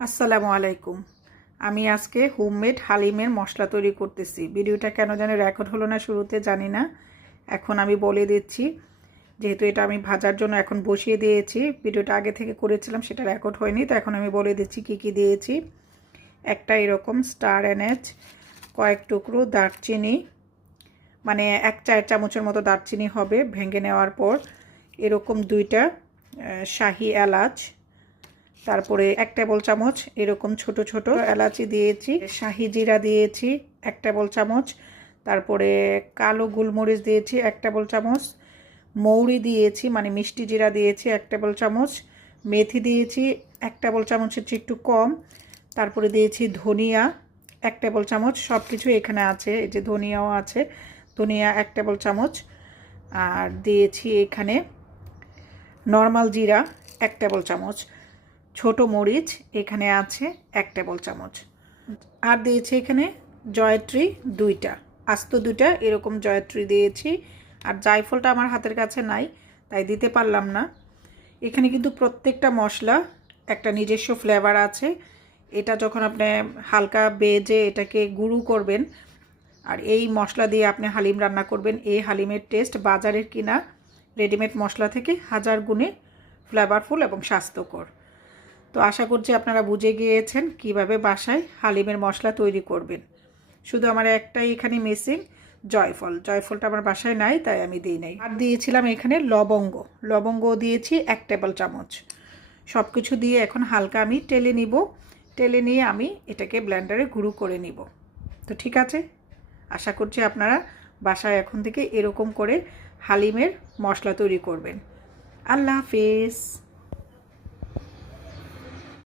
আসসালামু আলাইকুম। আমি আজকে হোমমেড হালিমের মশলা তৈরি করতেছি। ভিডিওটা কেন জানি রেকর্ড হলো না শুরুতে, জানি না। এখন আমি বলে দিচ্ছি, যেহেতু এটা আমি ভাজার জন্য এখন বসিয়ে দিয়েছি। ভিডিওটা আগে থেকে করেছিলাম, সেটা রেকর্ড হয়নি, তো এখন আমি বলে দিচ্ছি কি কি দিয়েছি। একটা এরকম স্টার এনাচ, কয়েক টুকরো দারচিনি, মানে 1 চামচের মতো দারচিনি হবে ভেঙে নেওয়ার পর। এরকম 2টা শাহি এলাচ, তারপরে 1 টেবিল চামচ এরকম ছোট ছোট এলাচি দিয়েছি, শাহি জিরা দিয়েছি 1 টেবিল চামচ, তারপরে কালো গোলমরিচ দিয়েছি 1 টেবিল চামচ, মৌরি দিয়েছি মানে মিষ্টি জিরা দিয়েছি 1 টেবিল চামচ, মেথি দিয়েছি 1 টেবিল চামচের চেয়ে একটু কম, তারপরে দিয়েছি ধনিয়া 1 টেবিল চামচ। সব কিছু এখানে আছে, এই যে ধনিয়াও আছে, ধনিয়া 1 টেবিল চামচ। আর দিয়েছি এখানে নর্মাল জিরা 1 টেবিল চামচ, ছোট মরিচ এখানে আছে 1 টেবিল চামচ। আর দিয়েছি এখানে জয়ত্রী 2টা, আস্ত 2টা এরকম জয়ত্রী দিয়েছি। আর জায়ফলটা আমার হাতের কাছে নাই, তাই দিতে পারলাম না। এখানে কিন্তু প্রত্যেকটা মশলা একটা নিজস্ব ফ্লেভার আছে। এটা যখন আপনি হালকা বেজে এটাকে গুঁড়ো করবেন আর এই মশলা দিয়ে আপনি হালিম রান্না করবেন, এই হালিমের টেস্ট বাজারের কিনা রেডিমেড মশলা থেকে 1000 গুণে ফ্লেভারফুল এবং স্বাস্থ্যকর। তো আশা করছি আপনারা বুঝে গিয়েছেন কিভাবে বাসায় হালিমের মশলা তৈরি করবেন। শুধু আমার একটাই এখানে মিসিং, জয়ফলটা আমার বাসায় নাই, তাই আমি দিই নাই। আর দিয়েছিলাম এখানে লবঙ্গ দিয়েছি 1 টেবিল চামচ। সব কিছু দিয়ে এখন হালকা আমি টেলে নিব, টেলে নিয়ে আমি এটাকে ব্লেন্ডারে গুঁড়ো করে নিব। তো ঠিক আছে, আশা করছি আপনারা বাসায় এখন থেকে এরকম করে হালিমের মশলা তৈরি করবেন। আল্লাহ হাফেজ।